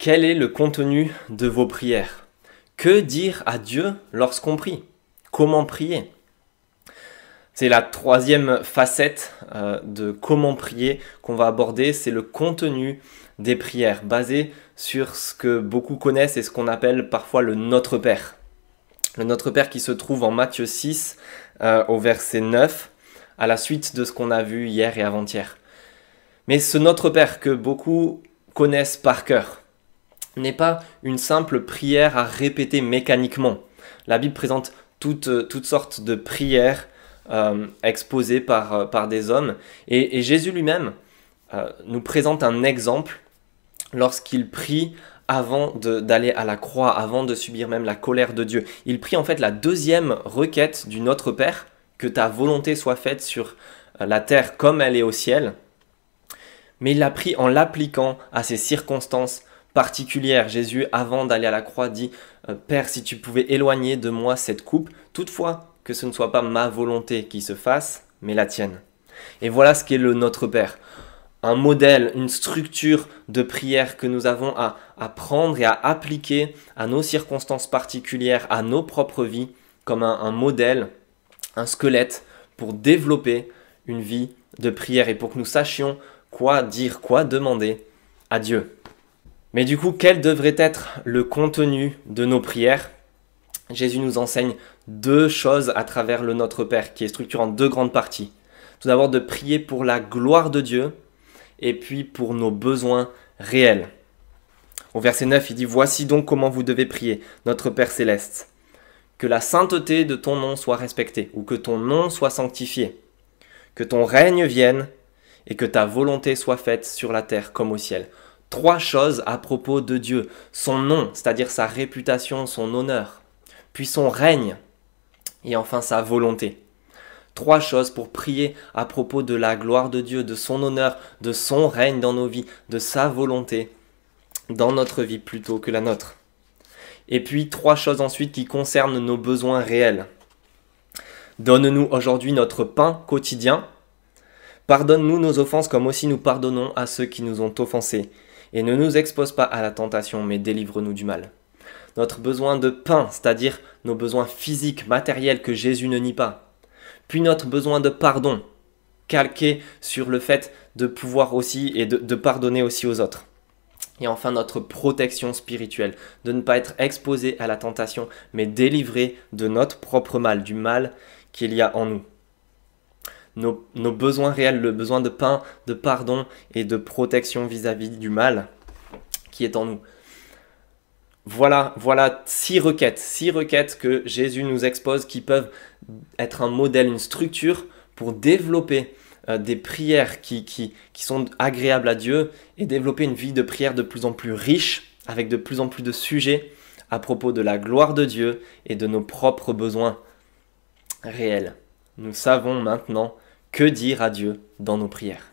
Quel est le contenu de vos prières? Que dire à Dieu lorsqu'on prie? Comment prier? C'est la troisième facette de comment prier qu'on va aborder, c'est le contenu des prières, basé sur ce que beaucoup connaissent et ce qu'on appelle parfois le Notre Père. Le Notre Père qui se trouve en Matthieu 6 au verset 9, à la suite de ce qu'on a vu hier et avant-hier. Mais ce Notre Père que beaucoup connaissent par cœur n'est pas une simple prière à répéter mécaniquement. La Bible présente toutes sortes de prières exposées par des hommes. Et Jésus lui-même nous présente un exemple lorsqu'il prie avant d'aller à la croix, avant de subir même la colère de Dieu. Il prie en fait la deuxième requête du Notre Père, que ta volonté soit faite sur la terre comme elle est au ciel. Mais il l'a pris en l'appliquant à ces circonstances particulières. Jésus, avant d'aller à la croix, dit Père, si tu pouvais éloigner de moi cette coupe, toutefois que ce ne soit pas ma volonté qui se fasse, mais la tienne. Et voilà ce qu'est le Notre Père. Un modèle, une structure de prière que nous avons à prendre et à appliquer à nos circonstances particulières, à nos propres vies, comme un modèle, un squelette pour développer une vie de prière et pour que nous sachions quoi dire, quoi demander à Dieu. Mais du coup, quel devrait être le contenu de nos prières? Jésus nous enseigne deux choses à travers le Notre Père, qui est structuré en deux grandes parties. Tout d'abord, de prier pour la gloire de Dieu, et puis pour nos besoins réels. Au verset 9, il dit « Voici donc comment vous devez prier, notre Père céleste. Que la sainteté de ton nom soit respectée, ou que ton nom soit sanctifié. Que ton règne vienne, et que ta volonté soit faite sur la terre comme au ciel. » Trois choses à propos de Dieu. Son nom, c'est-à-dire sa réputation, son honneur. Puis son règne, et enfin sa volonté. Trois choses pour prier à propos de la gloire de Dieu, de son honneur, de son règne dans nos vies, de sa volonté dans notre vie plutôt que la nôtre. Et puis trois choses ensuite qui concernent nos besoins réels. Donne-nous aujourd'hui notre pain quotidien. Pardonne-nous nos offenses comme aussi nous pardonnons à ceux qui nous ont offensés. Et ne nous expose pas à la tentation, mais délivre-nous du mal. Notre besoin de pain, c'est-à-dire nos besoins physiques, matériels que Jésus ne nie pas. Puis notre besoin de pardon, calqué sur le fait de pouvoir aussi et de pardonner aussi aux autres. Et enfin notre protection spirituelle, de ne pas être exposé à la tentation, mais délivré de notre propre mal, du mal qu'il y a en nous. Nos besoins réels, le besoin de pain, de pardon et de protection vis-à-vis du mal qui est en nous. Voilà six requêtes que Jésus nous expose qui peuvent être un modèle, une structure pour développer des prières qui sont agréables à Dieu et développer une vie de prière de plus en plus riche avec de plus en plus de sujets à propos de la gloire de Dieu et de nos propres besoins réels. Nous savons maintenant que dire à Dieu dans nos prières.